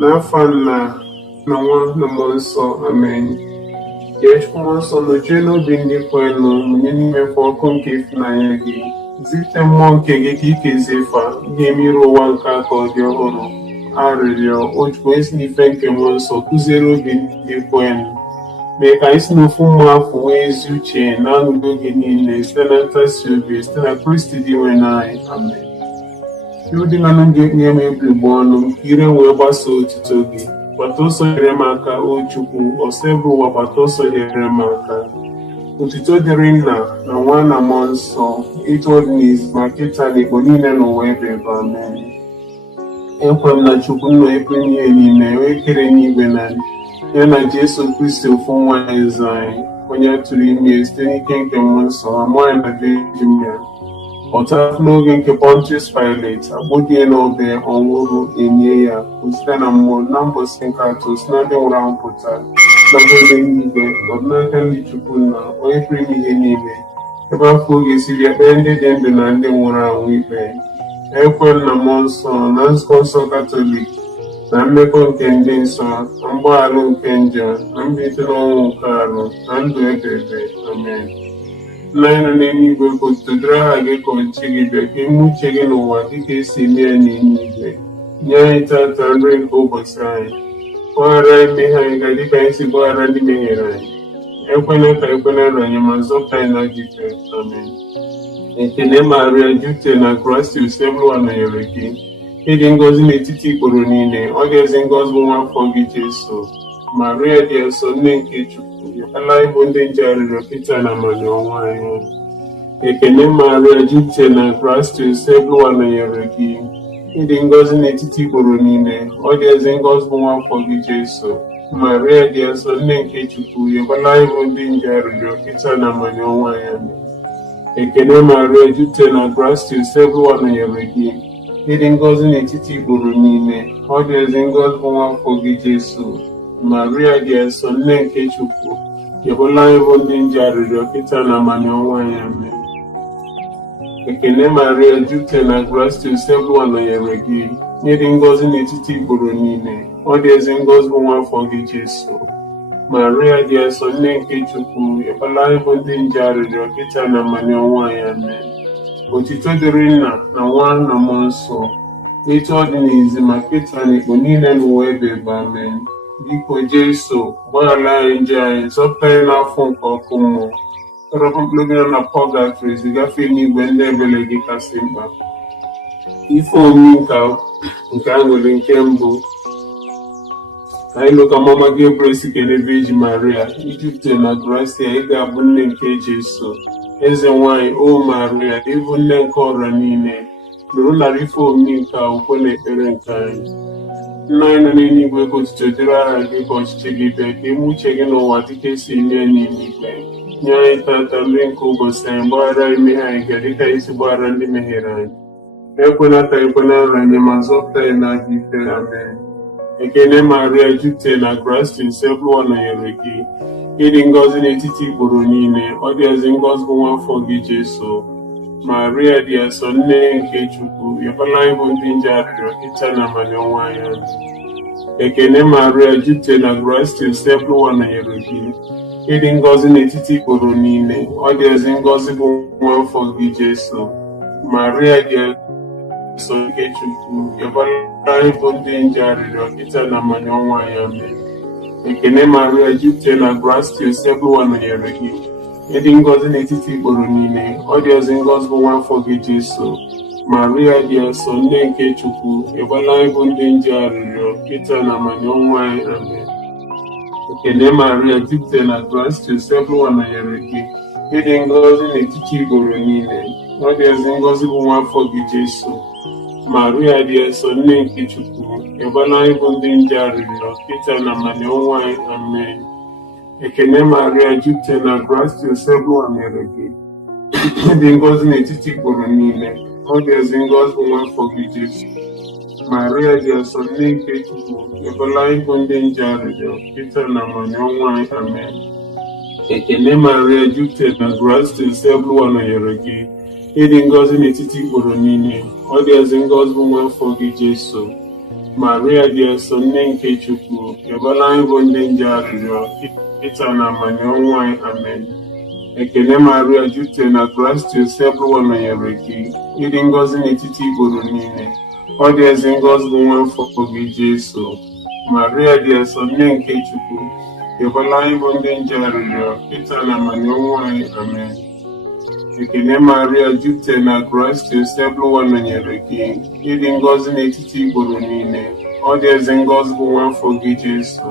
n'afọ nna na nwa na mmụọ nsọ. Amen. Ya Chukwu mmụọ nsọ nọchie n'obi ndị kwenụ, mụnye n'imefu ọkụ nke ịfụnanya gị. Zite mmụọ nke gị ka ikezie fa ga-emere ụwa nke aka ọ dị ọhụrụ. Arịrịọ o Chukwu esi n'ife nke mmụọ nsọ kụziere obi ndị kwenụ, mee ka anyị si n'ofu mmụọ afọ nwee ezi uche na aṅụrị oge niile site na nkasi obi site na Kristi dị nwe n'anyị. Amen. Ndị nanụ ga-ekpe m ebugbo ọnụ ka ire wee gbasoo otuto gị. Gbata ọsọ nyere m aka, o Chukwu, ọsọ ebe ụwa gbata ọsọ nyere m aka. Otuto dịrị Nna na Nwa na Mmụọ Nsọ, etu ọ dị n'izu ma kịta na Igbo niile n'ụwa ebe ebe. Amen. Ekwe m na Chukwu nna ekwe n'ihe niile, onye kere n'igwe na ya na Jesu Kristi ofu nwa eze anyị, onye tụrụ ime site n'ike nke mmụọ nsọ, amụọ ya na Virgin ya. Ọta n'oge nke Pontius Pilate, agbụdie n'obe, ọnwụrụ enye ya, site na mmụọ na mbọsị nke atọ si na ndị nwụrụ anwụ pụta, na mberede n'igwe, n'ọdịnaka ndị Chukwu nna, onye pụrụ ime ihe niile, ebe afọ oge siri ekpere ndị dị ndụ na ndị nwụrụ anwụ ikpe. Ekwe na mmụọ nsọ na nzukọ nsọ Katọlik na mmekọ nke ndị nsọ na mgbaghara nke njọ na mbilite n'ọnwụ nke arụ na ndụ ebighị. Amen. Nna anyị nọ n'eluigwe, ka otuto dịrị aha gị, ka ọchịchị gị bịa, ka ime uche gị n'ụwa dịka esi eme ya n'eluigwe. Nye anyị tata nri nke ụbọchị anyị. Gbaghara anyị mmehie anyị ka dịka anyị si gbaghara ndị mehiere anyị. Ekwela ka ekwela nrọ anyị, ma zọpụta anyị na ajọ. Amen. Ekele Maria, jupụtara na gracia, usekwu nọnyere gị. Ịdị ngọzi n'etiti ikporo niile, ọ dị ezi ngọzi bụ nwa afọ gị Jesu. Maria dị nsọ, nne nke Chukwu, ala ịbụ ndị nje arịrịọ kịta na amani ọnwa anyị. Ekele Maria, jupụtara na gracia, usekwu nọnyere gị. Ịdị ngọzi n'etiti ikporo niile, ọ dị ezi ngọzi bụ nwa afọ gị Jesu. Maria dị nsọ, nne nke Chukwu, ala ịbụ ndị nje arịrịọ kịta na amani ọnwa anyị. Ekele Maria, jupụtara na gracia, usekwu nọnyere gị. Ịdị ngọzi n'etiti ikporo niile, ọ dị ezi ngọzi bụ nwa afọ gị Jesu. Maria dị nsọ, nne nke Chukwu, yebụla anyị bụ ndị nje arịrịọ kịta na amani ọnwa ya. Amen. Ekele Maria, jupụtara na gracia, usekwu nọnyere gị. Ịdị ngọzi n'etiti ikporo niile, ọ dị ezi ngọzi bụ nwa afọ gị Jesu. Maria dị nsọ, nne nke Chukwu, yebụla anyị bụ ndị nje arịrịọ kịta na amani ọnwa ya. Amen. Otuto dịrị Nna na Nwa na Mmụọ Nsọ, etu ọ dị n'izu ma kịta na Igbo niile n'ụwa ebe ebe. Amen. Biko Jesu, gbaghara anyị njọ anyị, zọpụta anyị n'afọ nke ọkụ mmụọ, tọrọpụ mkpụrụ gị nọ na pọgatrị, zigafe n'igwe ndị ebele gị kasị mkpa. Ife omimi nke aṅụrị nke mbụ. Anyị lụka mama Gabriel si kele Virgin Maria, ijupụta na gracia, ị ga-abụ nne nke Jesu. Eze nwanyị, o Maria, ịbụ nne nke ọrịa niile, nụrụ lara ife omimi nke akwụkwọ na ekpere nke anyị. Nna anyị nọ n'eluigwe, ka otuto dịrị aha gị, ka ọchịchị gị bịa, ka ime uche gị n'ụwa dịka esi eme ya n'eluigwe. Nye anyị tata nri nke ụbọchị anyị, gbaghara anyị mmehie anyị ga dịka anyị si gbaghara ndị mehiere anyị. Ekwela ka ekwela nrọ anyị, ma zọpụta anyị na ajọ ife. Amen. Ekele Maria, jupụtara na gracia, usekwu nọnyere gị. Ịdị ngọzi n'etiti ikporo niile, ọ dị ezi ngọzi bụ nwa afọ gị Jesu. Maria dị nsọ, nne nke Chukwu, yebụla anyị bụ ndị nje arịrịọ kịta na amani ọnwa ya. Ekele Maria, jupụtara na gracia, usekwu nọnyere gị. Ịdị ngọzi n'etiti ikporo niile, ọ dị ezi ngọzi bụ nwa afọ gị Jesu. Maria dị nsọ, nke Chukwu, yebụla anyị bụ ndị nje arịrịọ kịta na amani ọnwa ya. Amen. Ekele Maria, jupụtara na gracia, usekwu nọnyere gị. Ịdị ngọzi n'etiti ikporo niile, ọ dị ezi ngọzi bụ nwa afọ gị Jesu. Maria dị nsọ, nne nke Chukwu, yebụla anyị bụ ndị nje arịrịọ kịta na amani ọnwa ya. Amen. Ekele Maria, jupụtara na gracia, usekwu nọnyere gị. Ịdị ngọzi n'etiti ikporo niile, ọ dị ezi ngọzi bụ nwa afọ gị Jesu. Maria dị nsọ, nne nke Chukwu, yebụla anyị bụ ndị nje arịrịọ kịta na amani ọnwa ya. Amen. Ekele Maria, jupụtara na gracia, usekwu nọnyere gị. Ịdị ngọzi n'etiti ikporo niile, ọ dị ezi ngọzi bụ nwa afọ gị Jesu. Maria dị nsọ, nne nke Chukwu, yebụla anyị bụ ndị nje arịrịọ kịta na amani ọnwa ya. Amen. Ekele Maria, jupụtara na gracia, usekwu nọnyere gị. Ịdị ngọzi n'etiti ikporo niile, ọ dị ezi ngọzi bụ nwa afọ gị Jesu. Maria dị nsọ nne nke Chukwu, rịọbara anyị bụ ndị nje arịrịọ ịta na amanye ọnwụ anyị. Amen. Ekele Maria, jupụtara na grace, Sebụlụ nọnyere gị, ịdị ngọzi n'etiti igboro niile, ọ dị ezi ngọzi bụ nwa afọ gị Jesu. Maria dị nsọ nne nke Chukwu, rịọbara anyị bụ ndị nje arịrịọ ịta na amanye ọnwụ anyị. Amen. Ekele Maria, jupụtara na grace, Sebụlụ nọnyere gị, ịdị ngọzi n'etiti igboro niile, ọ dị ezi ngọzi bụ nwa afọ gị Jesu.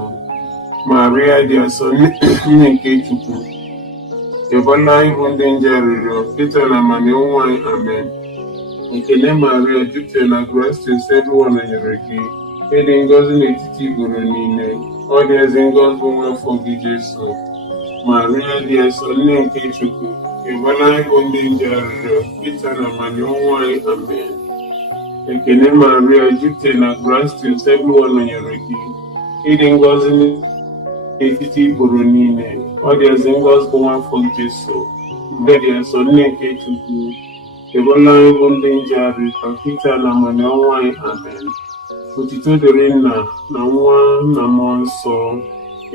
Maria dị nsọ nne nke Chukwu, rịọbara anyị bụ ndị nje arịrịọ ịta na amanye ọnwụ anyị. Amen. Ekele Maria, jupụtara na grace, Sebụlụ nọnyere gị, ịdị ngọzi n'etiti igboro niile, ọ dị ezi ngọzi bụ nwa afọ gị Jesu. Maria dị nsọ nne nke Chukwu, rịọbara anyị bụ ndị nje arịrịọ ịta na amanye ọnwụ anyị. Amen. Ekele Maria, jupụtara na grace, Sebụlụ nọnyere gị, ịdị ngọzi n'etiti igboro niile, ọ dị ezi ngọzi bụ nwa afọ gị Jesu. Maria dị nsọ nne nke Chukwu, rịọbara anyị bụ ndị nje arịrịọ ịta na amanye ọnwụ anyị. Amen. Otuto dịrị Nna na Nwa na Mmụọ Nsọ,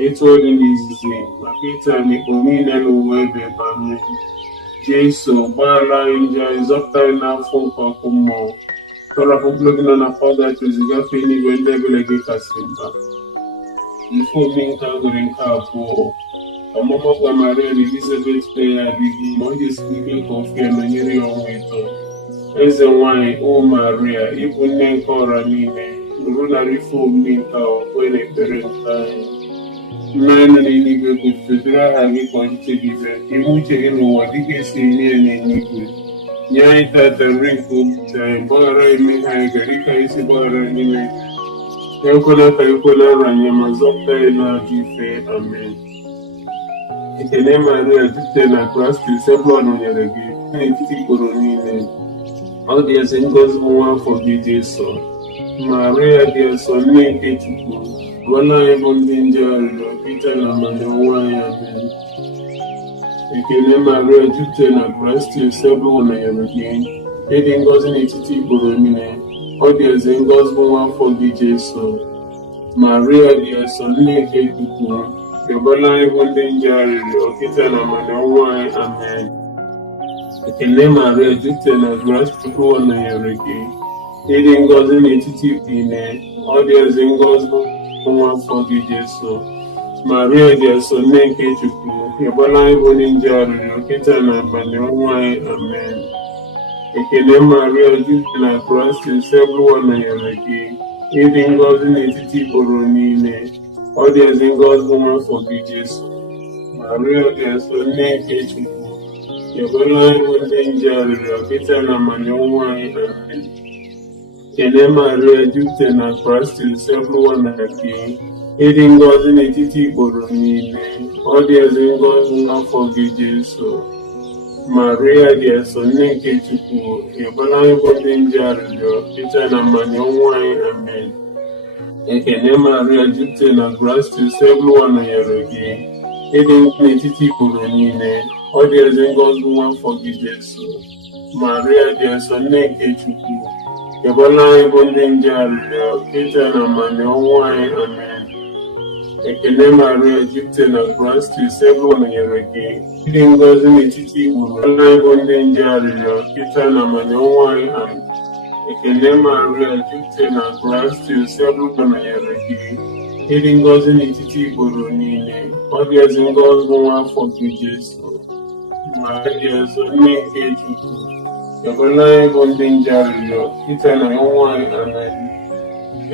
etu ọ dị n'izizi maka ịta n'ikpo niile n'ụwa ebe ebe. Amen. Jesu, gbaghara anyị njọ anyị, zọpụta anyị n'afọ nke ọkụ mmụọ, tọrapụ mkpụrụ gị nọ na pọgatọs, gafee n'igwe ndị ebere gị kasị mba. Ife omi nke agụrụ nke abụọ, ọmụmụ gwa Maria na Elizabeth ya adịghị, ma ọ ga-esiri ike ka ofe ya nọnyere ya ọnwa ịtọ. Eze nwanyị, o Maria, ịbụ nne nke ọra niile, nụrụ narị ife omume nke ọkwe na ekpere nke anyị. Mmanya nọ n'eluigwe, bụ federe aha gị ka ọchịchị gị bịa, ime uche gị n'ụwa dịka esi eme ya n'eluigwe. Nye anyị tata nri nke ụbọchị anyị, gbaghara anyị mmehie anyị gara dịka anyị si gbaghara anyị mmehie. Ekwela ka ekwela nranye, ma zọpụta anyị n'ajọ ife. Amen. Ekele Maria, jupụtara na grace, Sebụlụ nọnyere gị, n'etiti igboro niile, ọ dị ezi ngọzi bụ nwa afọ gị Jesu. Maria dị nsọ nne nke Chukwu, rịọbara anyị bụ ndị nje arịrịọ ịta na amanye ọnwụ anyị. Amen. Ekele Maria, jupụtara na grace, Sebụlụ nọnyere gị, ịdị ngọzi n'etiti igboro niile, ọ dị ezi ngọzi bụ nwa afọ gị Jesu. Maria dị nsọ nne nke Chukwu, rịọbara anyị bụ ndị nje arịrịọ ịta na amanye ọnwụ anyị. Amen. Ekele Maria, jupụtara na grace, Sebụlụ nọnyere gị, ịdị ngọzi n'etiti igboro niile, ọ dị ezi ngọzi bụ nwa afọ gị Jesu. Maria dị nsọ nne nke Chukwu, rịọbara anyị bụ ndị nje arịrịọ ịta na amanye ọnwụ anyị. Amen. Ekele Maria, jupụtara na grace, Sebụlụ nọnyere gị, ịdị ngọzi n'etiti igboro niile, ọ dị ezi ngọzi bụ nwa afọ gị Jesu. Maria dị nsọ nne nke Chukwu, rịọbara anyị bụ ndị nje arịrịọ ịta na amanye ọnwụ anyị. Amen. Ekele Maria, jupụtara na grace, Sebụlụ nọnyere gị, ịdị ngọzi n'etiti igboro niile, ọ dị ezi ngọzi bụ nwa afọ gị Jesu. Maria dị nsọ nne nke Chukwu, rịọbara anyị bụ ndị nje arịrịọ ịta na amanye ọnwụ anyị. Amen. Ekele Maria, jupụtara na grace, Sebụlụ nọnyere gị, ịdị ngọzi n'etiti igboro niile, ọ dị ezi ngọzi bụ nwa afọ gị Jesu. Maria dị nsọ nne nke Chukwu, rịọbara anyị bụ ndị nje arịrịọ ịta na amanye ọnwụ anyị. Amen. Ekele Maria, jupụtara na grace, Sebụlụ nọnyere gị, ịdị ngọzi n'etiti igboro niile, anyị bụ ndị nje arịrịọ ịta na amanye ọnwụ anyị. Amen. Ekele Maria, jupụtara na grace, Sebụlụ nọnyere gị, ịdị ngọzi n'etiti igboro niile, ọ dị ezi ngọzi bụ nwa afọ gị Jesu. Maria dị nsọ nne nke Chukwu, rịọbara anyị bụ ndị nje arịrịọ ịta na ọnwụ anyị. Amen.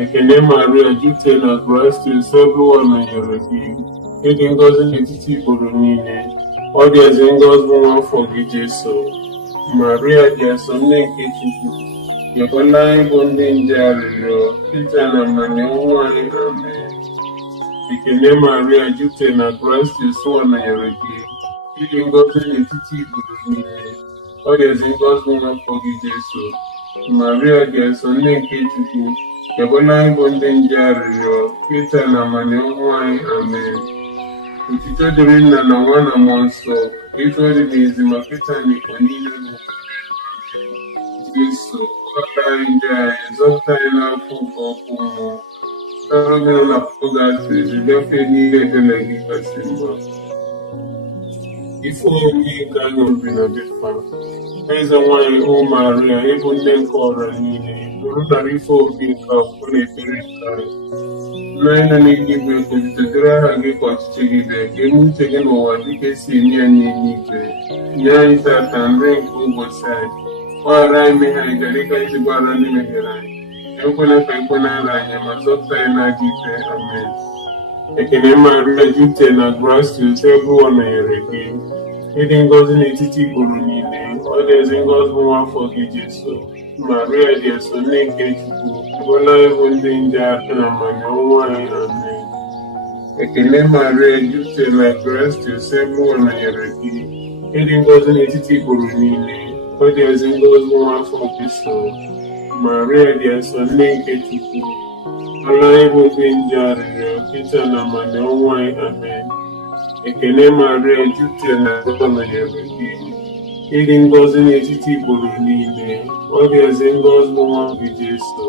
Ekele Maria, jupụtara na grace, Sebụlụ nọnyere gị, ịdị ngọzi n'etiti igboro niile, ọ dị ezi ngọzi bụ nwa afọ gị Jesu. Maria dị nsọ nne nke Chukwu, rịọbara anyị bụ ndị nje arịrịọ ịta na amanye ọnwụ anyị. Amen. Ekele Maria, jupụtara na grace, Sebụlụ nọnyere gị, ịdị ngọzi n'etiti igboro niile, ọ dị ezi ngọzi bụ nwa afọ gị Jesu. Maria dị nsọ nne nke Chukwu, rịọbara anyị bụ ndị nje arịrịọ ịta na amanye ọnwụ anyị. Amen. Otuto dịrị Nna na Nwa na Mmụọ Nsọ, etu ọ dị n'izizi maka ịta n'ikpo niile n'ụwa. Jesu. Ọgaranya zọpụta anyị n'afọ nke ọkụ mmụọ, ọrụ gị nọ na pọgatrị gafee n'ihe ebere gị kasị mma. Ife omume nke anyị obi na dịkwa eze nwanyị o Maria, ịbụ nne nke ọra niile, nụrụ nara ife obi nke akwụkwọ na ekpere nke anyị. Nna anyị nọ n'eluigwe, kpọlitere aha gị ka ọchịchị gị bịa, ka eme uche gị n'ụwa dịka esi eme ya n'eluigwe. Nye anyị tata nri nke ụbọchị anyị. Gbaghara anyị mmehie anyị dịka anyị si gbaghara ndị mehiere anyị. Ekwela ka ekwe n'ala anyị, ma zọpụta anyị n'aka ike. Amen. Ekene Maria, jupụta na grace, ebe nọnyere gị. Ịdị ngọzi n'etiti igboro niile, ọ dị ezi ngọzi bụ nwa afọ gị Jesu. Maria dị eso, nne nke Chukwu, ịbụla ịbụ ndị nje aka na mmanya ọnwụ anyị. Amen. Ekene Maria, jupụta na grace, ebe nọnyere gị. Ịdị ngọzi n'etiti igboro niile, ọ dị ezi ngọzi bụ nwa afọ Jesu. Maria dị eso, nne nke Chukwu, ịbụla ịbụ ndị nje arịrịọ kịta na mmanya ọnwụ anyị. Amen. Ekene Maria, jupụta na ngọzi nọnyere gị. Ịdị ngọzi n'etiti igboro niile, ọ dị ezi ngọzi bụ nwa gị Jesu.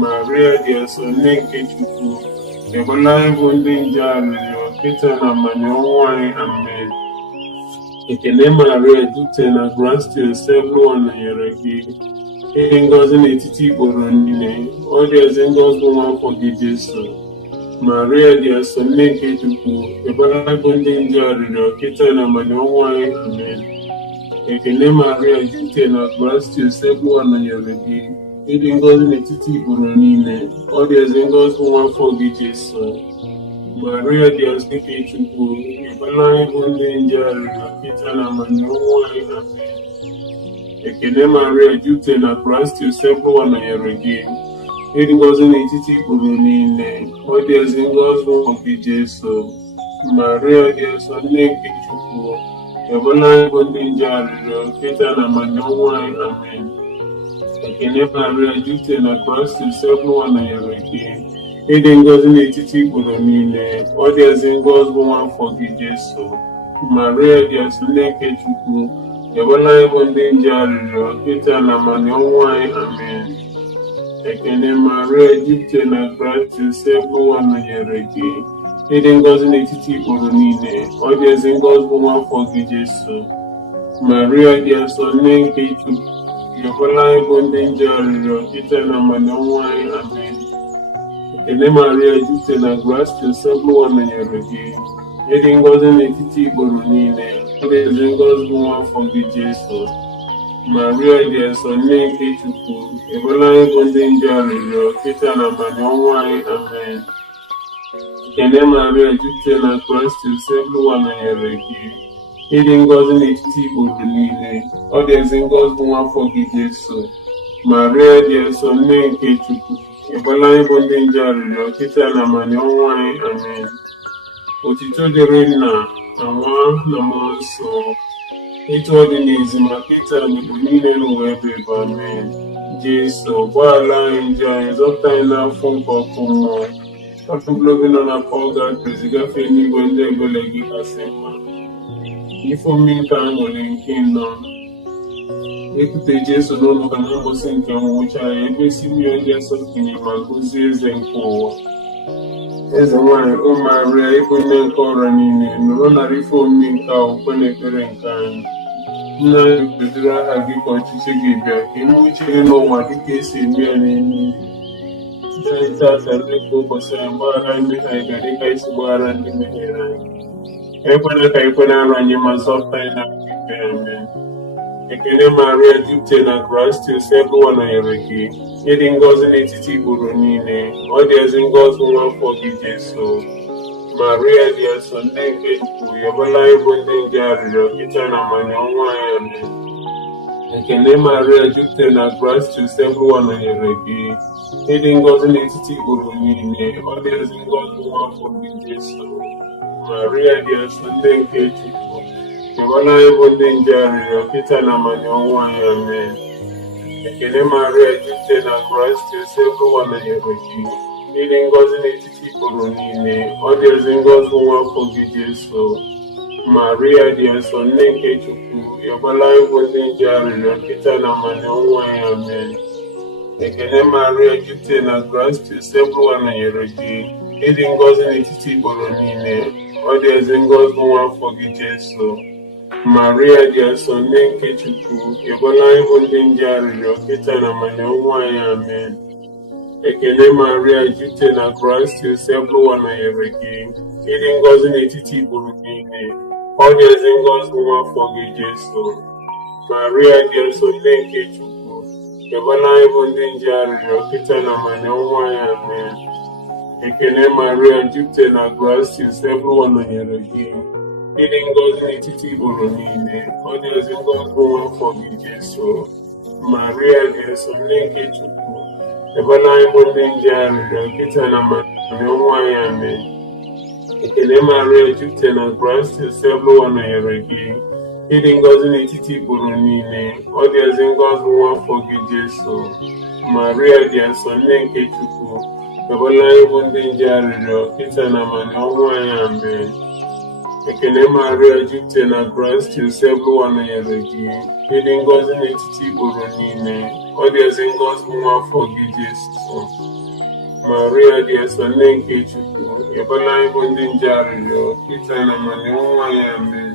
Maria dị nsọ, nne nke Chukwu, ịbụla ịbụ ndị nje arịrịọ kịta na mmanya ọnwụ anyị. Amen. Ekene Maria, jupụta na grace, ebe nọnyere gị. Ịdị ngọzi n'etiti igboro niile, ọ dị ezi ngọzi bụ nwa afọ gị Jesu. Maria dị nsọ, nne nke Chukwu, ịbụla ịbụ ndị nje arịrịọ kịta na mmanya ọnwụ anyị. Amen. Ekene Maria, jupụta na grace, ebe nọnyere gị. Ịdị ngọzi n'etiti igboro niile, ọ dị ezi ngọzi bụ nwa afọ gị Jesu. Maria dị nsọ, nne nke Chukwu, ịbụla ịbụ ndị nje arịrịọ kịta na mmanya ọnwụ anyị. Amen. Ekene Maria, jupụta na grace, ebe nọnyere gị. Ịdị ngọzi n'etiti igboro niile, ọ dị ezi ngọzi bụ nwa gị Jesu. Maria dị nsọ, nne nke Chukwu, ịbụla ịbụ ndị nje arịrịọ kịta na mmanya ọnwụ anyị. Amen. Ekene Maria, jupụta na grace, ebe nọnyere gị. Ịdị ngọzi n'etiti igboro niile, ọ dị ezi ngọzi bụ nwa afọ gị Jesu. Maria dị nsọ, nne nke Chukwu, ịbụla ịbụ ndị nje arịrịọ kịta na mmanya ọnwụ anyị. Amen. Ekene Maria, jupụta na grace, ebe nọnyere gị. Ịdị ngọzi n'etiti igboro niile, ọ dị ezi ngọzi bụ nwa afọ gị Jesu. Maria dị nsọ, nne nke Chukwu, ịbụla ịbụ ndị nje arịrịọ kịta na mmanya ọnwụ anyị. Amen. Ekene Maria, jupụta na grace, ebe nọnyere gị. Ịdị ngọzi n'etiti igboro niile, ọ dị ezi ngọzi bụ nwa afọ gị Jesu. Maria dị nsọ, nne nke Chukwu, ịbụla ịbụ ndị nje arịrịọ kịta na mmanya ọnwụ anyị. Amen. Ekene Maria, jupụta na grace, ebe nọnyere gị. Ịdị ngọzi n'etiti igboro niile, ọ dị ezi ngọzi bụ nwa afọ gị Jesu. Maria dị nsọ, nne nke Chukwu, ịbụla ịbụ ndị nje arịrịọ kịta na mmanya ọnwụ anyị. Amen. Otito dịrị Nna na Nwa na Mmụọ Nsọ, etu ọ dị n'ezi ma kịta na mgbe niile n'ụwa ebe ebe. Amen. Jesu, gbaghara anyị njọ anyị, zọpụta anyị n'afọ nke ọkụ mmụọ. Ọtụgologo nọ na pọgatrị gafee n'igwe ndị ebere gị kasị mma. Ife omume nke aṅụrị nke nọ ekute Jesu n'ụlọ ka na mgbụsị nke nwụcha ya, ebe Simeon dị asọ kenye ma gọzie eze nke ụwa. Eze nwanyị o Maria, ịbụ nne nke ọra niile, nụrụ nara ife omume nke akwụkwọ na ekpere nke anyị. Nna anyị, kpeziri aha gị ka ọchịchị gị bịa, ka eme uche gị n'ụwa dịka esi eme ya n'eluigwe. Ndị anyị tata nri nke ụbọchị anyị, gbaghara anyị mmehie anyị dịka isi gbaghara ndị mehiere anyị. Ekwela ka ekwe n'ara anyị, ma zọpụta anyị n'aka ikpe. Amen. Ekene Maria, jupụta na grace, ebe nọnyere gị. Ịdị ngọzi n'etiti igboro niile, ọ dị ezi ngọzi nwa afọ gị Jesu. Maria dị nsọ, nne nke Chukwu, ịbụla ịbụ ndị nje arịrịọ kịta na mmanya ọnwụ anyị. Amen. Ekene Maria, jupụta na grace, ebe nọnyere gị. Ịdị ngọzi n'etiti igboro niile, ọ dị ezi ngọzi nwa afọ gị Jesu. Maria dị nsọ, nne nke Chukwu, ịbụla ịbụ ndị nje arịrịọ kịta na mmanya ọnwụ anyị. Amen. Ekene Maria, jupụta na grace, ebe nọnyere gị. Ịdị ngọzi n'etiti igboro niile, ọ dị ezi ngọzi nwa afọ gị Jesu. Maria dị nsọ nne nke Chukwu, yọkwala ịbụ ndị nje arịrịọ kịta na amani ọnwa ya. Amen. Ekene Maria, jupụta na gracia, Sebuwa nọnyere gị, ịdị ngọzi n'etiti igboro niile, ọ dị ezi ngọzi bụ nwa afọ gị Jesu. Maria dị nsọ nne nke Chukwu, yọkwala ịbụ ndị nje arịrịọ kịta na amani ọnwa ya. Amen. Ekene Maria, jupụta na gracia, Sebuwa nọnyere gị, ịdị ngọzi n'etiti igboro niile, ọ dị ezi ngọzi bụ nwa afọ gị Jesu. Maria dị nsọ nne nke Chukwu, yọkwala ịbụ ndị nje arịrịọ kịta na amani ọnwa ya. Amen. Ekene Maria, jupụta na gracia, Sebuwa nọnyere gị, ịdị ngọzi n'etiti igboro niile, ọ dị ezi ngọzi bụ nwa afọ gị Jesu. Maria dị nsọ nne nke Chukwu, yọkwala ịbụ ndị nje arịrịọ kịta na amani ọnwa ya. Amen. Ekene Maria, jupụta na gracia, Sebuwa nọnyere gị, ịdị ngọzi n'etiti igboro niile, ọ dị ezi ngọzi bụ nwa afọ gị Jesu. Maria dị nsọ nne nke Chukwu, yọkwala ịbụ ndị nje arịrịọ kịta na amani ọnwa ya. Amen. Ekene Maria, jupụta na gracia, Sebuwa nọnyere gị, ịdị ngọzi n'etiti igboro niile, ọ dị ezi ngọzi bụ nwa afọ gị Jesu. Maria dị nsọ nne nke Chukwu, yọkwala ịbụ ndị nje arịrịọ kịta na amani ọnwa ya. Amen.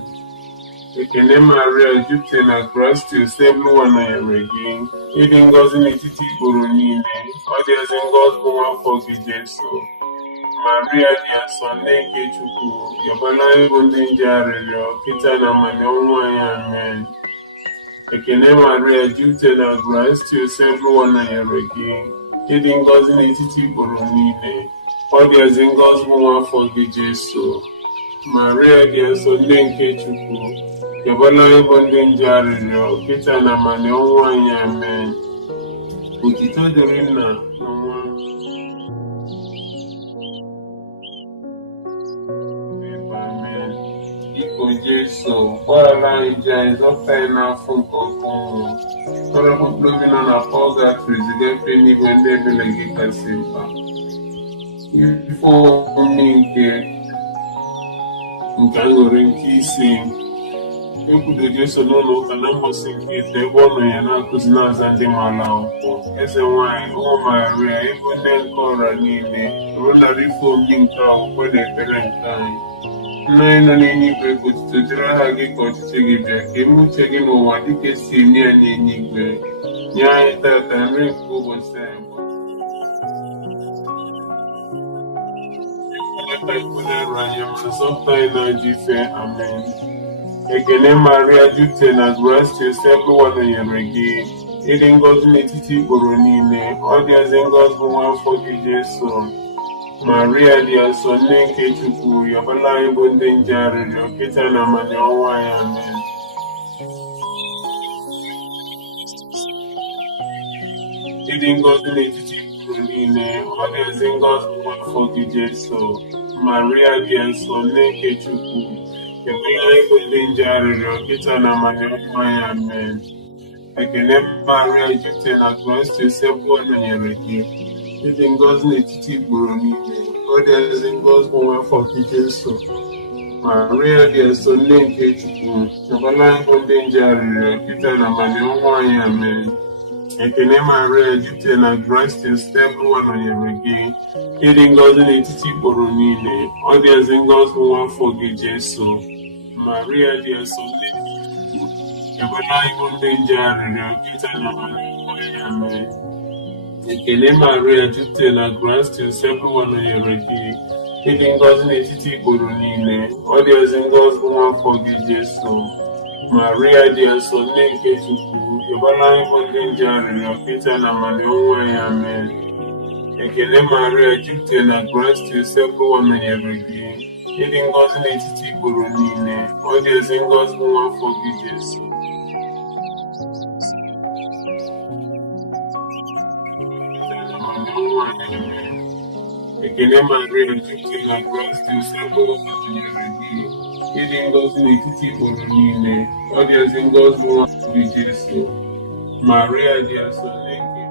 Ekene Maria, jupụta na gracia, Sebuwa nọnyere gị, ịdị ngọzi n'etiti igboro niile, ọ dị ezi ngọzi bụ nwa afọ gị Jesu. Maria dị nsọ nne nke Chukwu, yọkwala ịbụ ndị nje arịrịọ kịta na amani ọnwa ya. Amen. Ekene Maria, jupụta na gracia, Sebuwa nọnyere gị, ịdị ngọzi n'etiti igboro niile, ọ dị ezi ngọzi bụ nwa afọ gị Jesu. Maria dị nsọ nne nke Chukwu, yọkwala ịbụ ndị nje arịrịọ kịta na amani ọnwa ya. Amen. Otito dịrị Nna na Nwa Amen. Biko Jesu, gbaghara anyị ji anyị, zọpụta anyị n'afọ nke ọkụ mmụọ, tọrọpụ mkpụrụ obi nọ na pọlgatri, zigafe n'igwe ndị ebere gị kasị mkpa. Ife omume nke aṅụrị nke isi, ekwudo Jesu n'ụlọ ụka na mbọsị nke ise, ebe ọ nọ ya na-akụzi na-aza ndị maala akwụkwọ. Eze nwanyị ụmụ Maria, ịbụ nne nke ọra niile, rụdara ife omume nke akwụkwọ na ekpere nke anyị. Nna anyị nọ n'eluigwe, ka otuto dịrị aha gị, ka ọchịchị gị bịa, ka eme uche gị n'ụwa dịka esi eme ya n'eluigwe. Nye anyị tata nri nke ụbọchị anyị, ekwela ikwu na-eru anyị, ma zọpụta anyị n'ajọ ife. Amen. Ekene Maria, jupụta na gracia, Sebuwa nọnyere gị, ịdị ngọzi n'etiti igboro niile, ọ dị ezi ngọzi bụ nwa afọ gị Jesu. Maria dị nsọ nne nke Chukwu, yọkwala ịbụ ndị nje arịrịọ kịta na amani ọnwa ya. Amen. Ịdị ngọzi n'etiti igboro niile, ọ dị ezi ngọzi bụ nwa afọ gị Jesu. Maria dị nsọ nne nke Chukwu, yọkwala ịbụ ndị nje arịrịọ kịta na amani ọnwa ya. Amen. Ekene Maria, jupụta na gracia, Sebuwa nọnyere gị, ịdị ngọzi n'etiti igboro niile, ọ dị ezi ngọzi bụ nwa afọ gị Jesu. Maria dị nsọ nne nke Chukwu, yọkwala ịbụ ndị nje arịrịọ kịta na amani ọnwa ya. Amen. Ekene Maria, jupụta na gracia, Sebuwa nọnyere gị, ịdị ngọzi n'etiti igboro niile, ọ dị ezi ngọzi bụ nwa afọ gị Jesu. Maria dị nsọ nne nke Chukwu, yọkwala ịbụ ndị nje arịrịọ kịta na amani ọnwa ya. Amen. Ekene Maria, jupụta na gracia, Sebuwa nọnyere gị, ịdị ngọzi n'etiti igboro niile, ọ dị ezi ngọzi bụ nwa afọ gị Jesu. Maria dị nsọ nne nke Chukwu, yọkwala ịbụ ndị nje arịrịọ kịta na amani ọnwa ya. Amen. Ekene Maria, jupụta na gracia, Sebuwa nọnyere gị, ịdị ngọzi n'etiti igboro niile, ọ dị ezi ngọzi bụ nwa afọ gị Jesu. Ekene Maria, jupụta na gracia, Sebuwa nọnyere gị, ịdị ngọzi n'etiti igboro niile, ọ dị ezi ngọzi bụ nwa afọ gị Jesu. Maria dị nsọ nne nke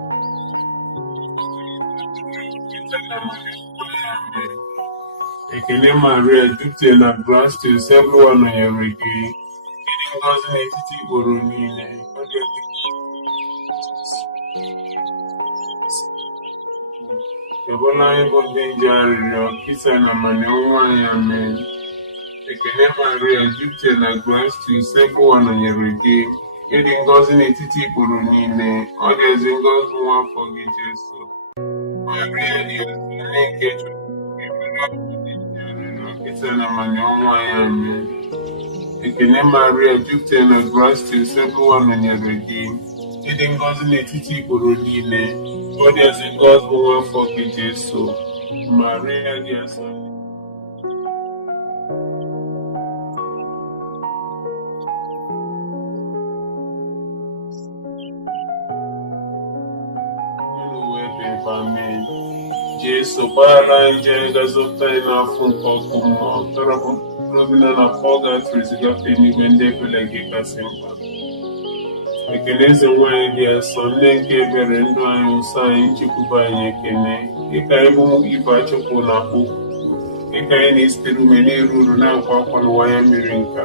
Ekele Maria, jupụtara na grace, Sebuwa nọnyere gị. Ịdị ngọzi n'etiti ikporo niile. Ebola anyị bụ ndị nje arịrịọ, kịta na amani ọnwa anyị, amen. Ekele Maria, jupụtara na grace, Sebuwa nọnyere gị. Ịdị ngọzi n'etiti ikporo niile. Ọ ga-ezi ngọzi nwa afọ gị, Jesu. Maria dị ozi onye nke Chukwu na amani ọnwa anyị, amen. Ekele Maria, jupụtara na grace, Sebuwa nọnyere gị. Ịdị ngọzi n'etiti ikporo niile. Ọ ga-ezi ngọzi nwa afọ gị, Jesu. Maria dị asọ. Amen. Jesu gbaghara anyị njehie, gazọpụta anyị n'afọ nke ọkụ mmụọ, tọrọpụ mkpụrụ obi na pọgatrị zigafe n'igwe ndị ekpere gị kasị mkpa. Ekele eze nwanyị dị asọ, nne nke ebere, ndụ anyị, nsọ anyị, nchekwube anyị, ekele dịka anyị bụ ibe achụpụ na akpụ, dịka anyị na-esitere ume na-eru uru na-akwa akwa n'ụwa ya mmiri nka.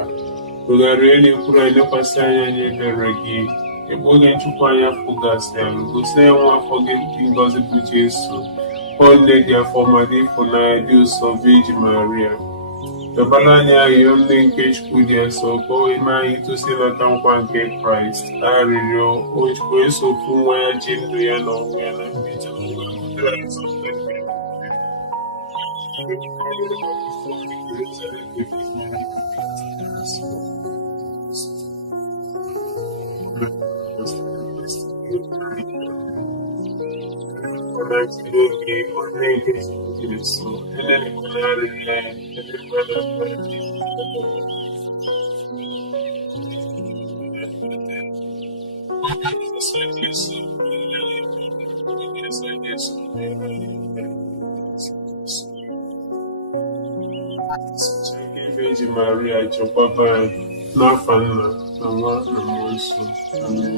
Tụgharịa n'ekwuru anyị, lekwasị anya anyị ebere gị. Ebe oge nchukwu anyị afọ gasịrị, gosi ya nwa afọ gị dị ngọzi bụ Jesu. Ọ nne dị afọ ma dị ịfụnanya, dị ụsọ, Virgin Maria. Dọbala anyị arịrịọ nne nke Chukwu dị asọ, ka o eme anyị itosi lọta nkwa nke Kraịst. Arịrịọ o Chukwu eso ofu nwa ya ji ndụ ya na ọnwụ ya na mmechi Virgin Maria, chekwaba anyị n'afa Nna na Nwa na Mmụọ Nsọ. Amen.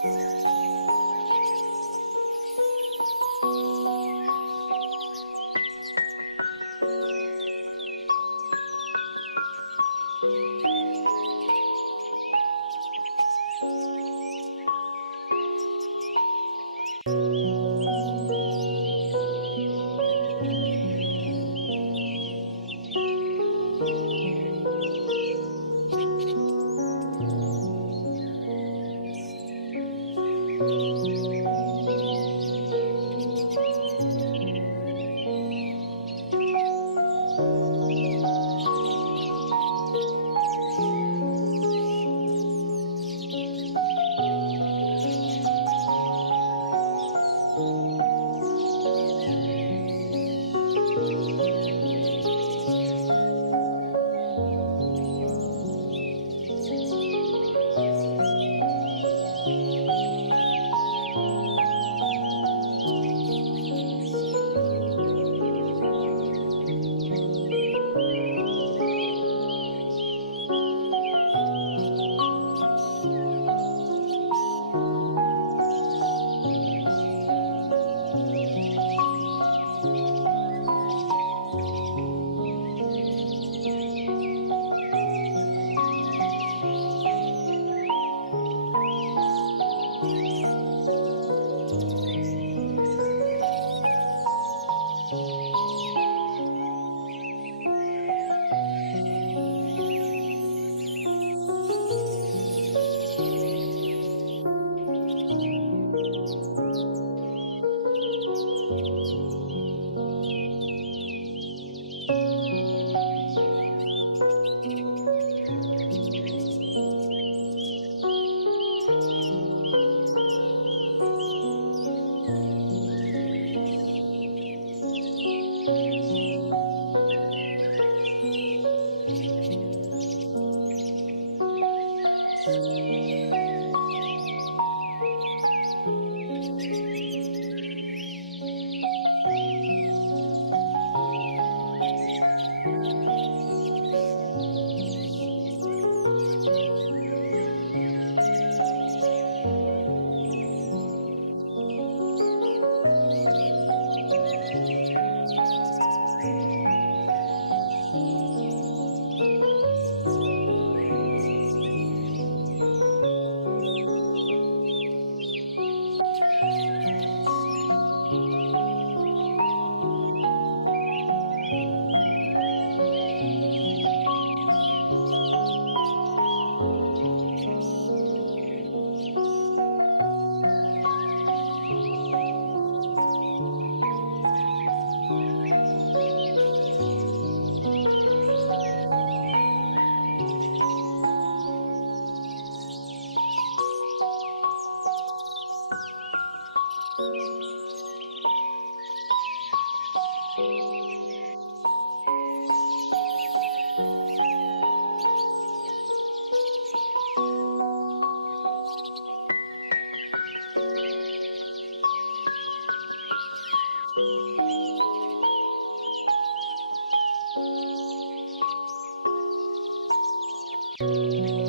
Thank you.